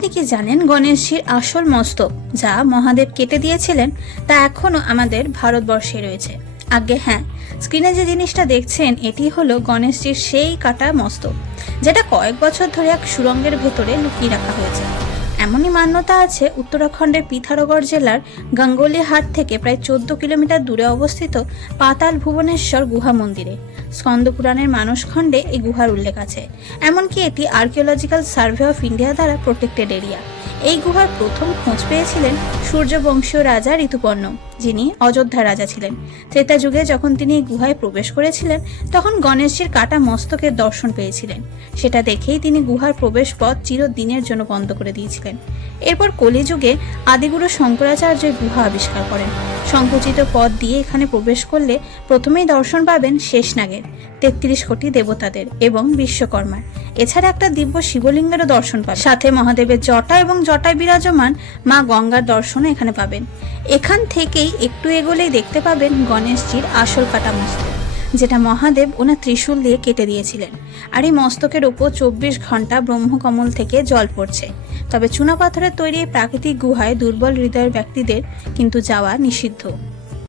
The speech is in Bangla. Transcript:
আপনি কি জানেন গণেশজির আসল মস্তক যা মহাদেব কেটে দিয়েছিলেন তা এখনো আমাদের ভারতবর্ষে রয়েছে? আজ্ঞে হ্যাঁ, স্ক্রিনে যে জিনিসটা দেখছেন এটি হলো গণেশজির সেই কাটা মস্তক, যেটা কয়েক বছর ধরে এক সুড়ঙ্গের ভেতরে লুকিয়ে রাখা হয়েছে। এমনই মান্যতা আছে উত্তরাখণ্ডের পিথারগড় জেলার গাঙ্গুলি হাট থেকে প্রায় 14 কিলোমিটার দূরে অবস্থিত পাতাল ভুবনেশ্বর গুহা মন্দিরে। স্কন্দপুরাণের মানসখণ্ডে এই গুহার উল্লেখ আছে। এমনকি এটি আর্কিওলজিক্যাল সার্ভে অফ ইন্ডিয়া দ্বারা প্রোটেক্টেড এরিয়া। এই গুহার প্রথম খোঁজ পেয়েছিলেন সূর্যবংশীয় রাজা ঋতুপর্ণ, যিনি অযোধ্যার রাজা ছিলেন। ত্রেতা যুগে যখন তিনি এই গুহায় প্রবেশ করেছিলেন তখন গণেশজির কাটা মস্তকের দর্শন পেয়েছিলেন। সেটা দেখেই তিনি গুহার প্রবেশ পথ চিরদিনের জন্য বন্ধ করে দিয়েছিলেন। এরপর কলিযুগে আদিগুরু শঙ্করাচার্য গুহা আবিষ্কার করেন। সংকুচিত পথ দিয়ে এখানে প্রবেশ করলে প্রথমেই দর্শন পাবেন শেষনাগের, 33 কোটি দেবতাদের এবং বিশ্বকর্মার। এছাড়া একটা দিব্য শিবলিঙ্গেরও দর্শন পাবেন। সাথে মহাদেবের জটা এবং জটায় বিরাজমান মা গঙ্গার দর্শনও এখানে পাবেন। এখান থেকেই একটু এগোলেই দেখতে পাবেন গণেশজির আসল কাটা মস্তক, যেটা মহাদেব ওনার ত্রিশূল দিয়ে কেটে দিয়েছিলেন। আর এই মস্তকের উপর 24 ঘন্টা ব্রহ্মকমল থেকে জল পড়ছে। তবে চুনাপাথরের তৈরি এই প্রাকৃতিক গুহায় দুর্বল হৃদয়ের ব্যক্তিদের কিন্তু যাওয়া নিষিদ্ধ।